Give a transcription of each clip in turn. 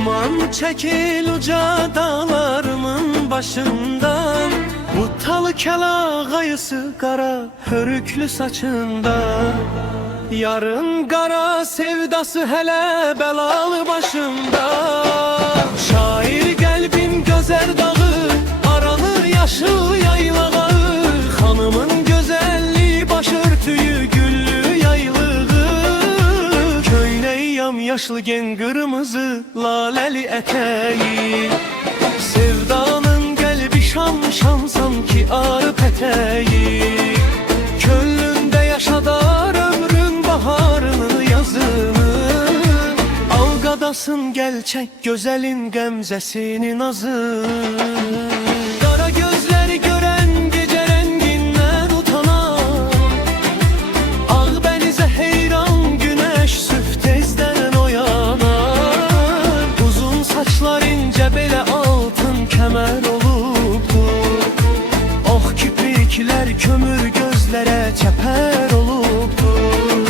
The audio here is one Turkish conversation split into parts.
Duman çekil uca dağlarımın başından, bu talı kela gayısı kara hörüklü saçında. Yarın kara sevdası hele belalı başımda. Şair kalbim gözer dağı, aranır yaşıl yaylağı. Hanımın güzelliği başörtüyü güllü yaylığı. Köyneyim yaşlı gen kırmızı laleli eteği. Sevdanın gelbi şam şam sanki arı peteği. Köllünde yaşadar ömrün baharını yazını. Algadasın gelçek gözelin gemzesini nazı. Kara gözleri gören gece renginden utanan, Ağbenize heyran güneş süf tezden oyanan. Uzun saçlar ince bele altın kemer olubdur. Oh kiprikler kömür gözlere çeper olubdur.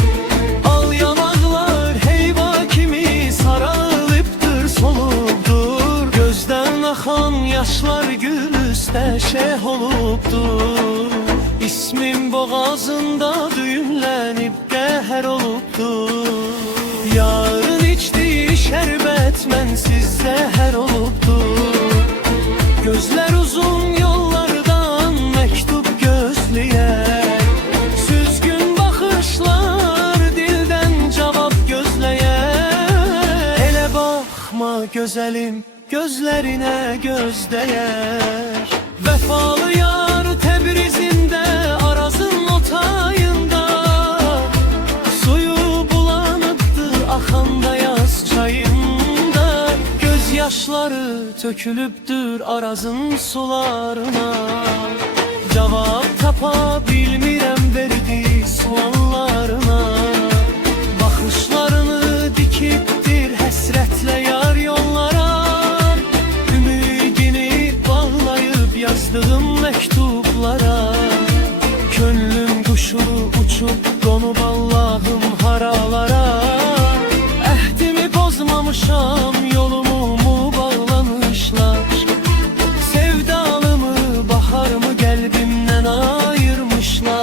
Al yanaklar heyva kimi sarılıptır solubdur. Gözden akan yaşlar gül üste şeh olubdur. İsmim boğazında düğümlenip geher olubdur. Yarın içtiği şerbet mensiz zehər olubdur. Gözler uzun yollardan mektup gözleyen, süzgün bakışlar dilden cevap gözleyen. Hele bakma gözelim gözlerine göz değer. Vefalı yar Tebriz'inde Araz'ın otayında, suyu bulanıptı akanda yaz çayında. Gözyaşları tökülüptür Araz'ın sularına. Cevap tapa bilmirem verdi suallarına. Bakışlarını dikiptir hesretle yar yollara. Ümidini bağlayıp yazdığım mektuplara. Könlüm kuşu uçup donup Allah'ım haralara. Ehdimi bozmamışam yolumu mu bağlamışlar. Sevdalımı bahar mı kalbimden ayırmışlar.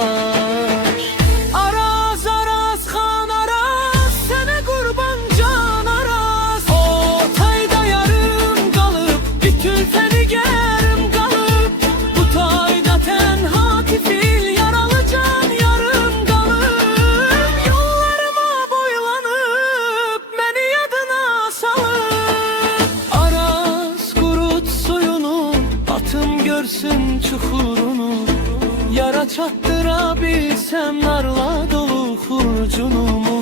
Araz Araz xan Araz, sene kurban can Araz. O tayda yarım kalıp bütün fenigerim kalıp. Bu tayda tenha tifil yaralı can yarım kalıp. Yollarıma boylanıp beni yadına salıp. Araz kurut suyunu, atım görsün çukurunu. Yara çattırabilsem narla dolu hurcunumu.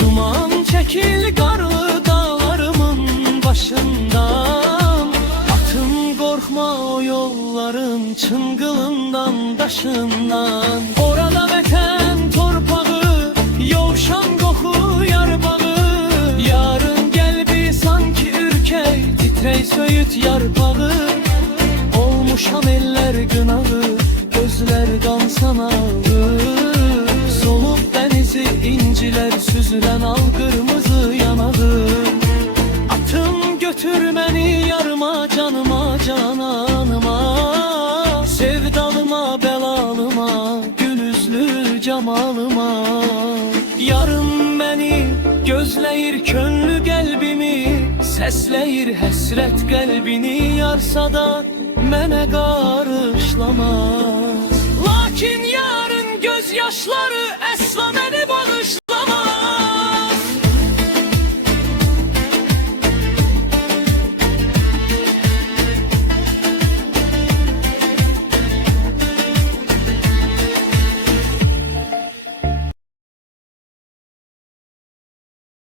Duman çekil karlı dağlarımın başından. Atım korkma o yolların çıngılından daşından. Orada vətən torpağı, yovşan koku yarbağı. Yarın gelbi sanki ürkek, titrey söyüt yarpağı. Olmuşam eller günağı, gözler kan sanağı. Solup denizi inciler süzülen al kırmızı yanağı. Atım götür beni yarıma canıma cananıma. Sevdalıma belalıma gül yüzlü cemalıma. Yarın beni gözleyir könlü kalbimi. Sesleyir hesret kalbini, yarsa da mene karışlamaz. Lakin yarın gözyaşları